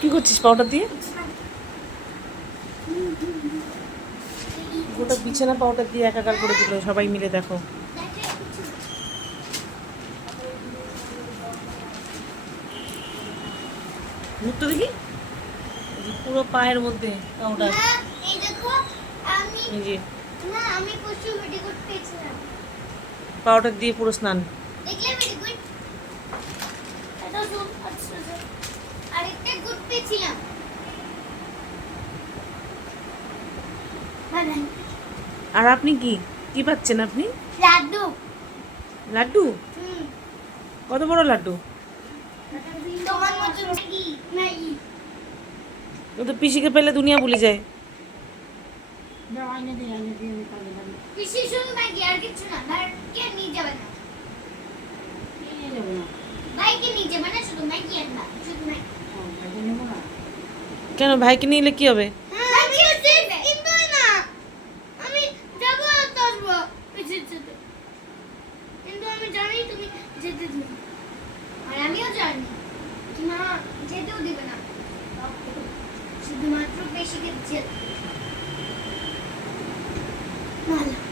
কি করছিস পাউডার দিয়ে? গোটা বিছানা পাউডার দিয়ে একাকার করে দিল সবাই মিলে, দেখো। মুখ তো দেখি, এই যে পুরো পায়ের মধ্যে পাউডার। এই দেখো, আমি এই যে না আমি পরশু ভিডিও করতে পেয়েছিলাম। পাউডার দিয়ে পুরো স্নান। দেখলে ভিডিও গুড। এটা জুম আচ্ছা আচ্ছা। আরেকটা গুড পেয়েছিলাম। বাবা আর আপনি কি কি পাচ্ছেন আপনি? লাড্ডু। লাড্ডু? হুম। কত বড় লাড্ডু? তোমার মতো ম্যাগি ম্যাগি। ও তো পিসিকে পেলে দুনিয়া ভুলে যায়। পিসি শুধু ম্যাগি আর কিছু না, আর কে নিয়ে যাবে না। ভাইকে নিয়ে যাবে না, শুধু ম্যাগি আর না, শুধু ম্যাগি। কেন, ভাইকে নিলে কি হবে? আমি কিন্তু না, আমি যাবো আর আসবো পিসির সাথে। কিন্তু আমি জানি তুমি যেতে দিবে, আর আমিও জানি কি মা যেতেও দিবে না, শুধুমাত্র বেশি যেতে ভালো।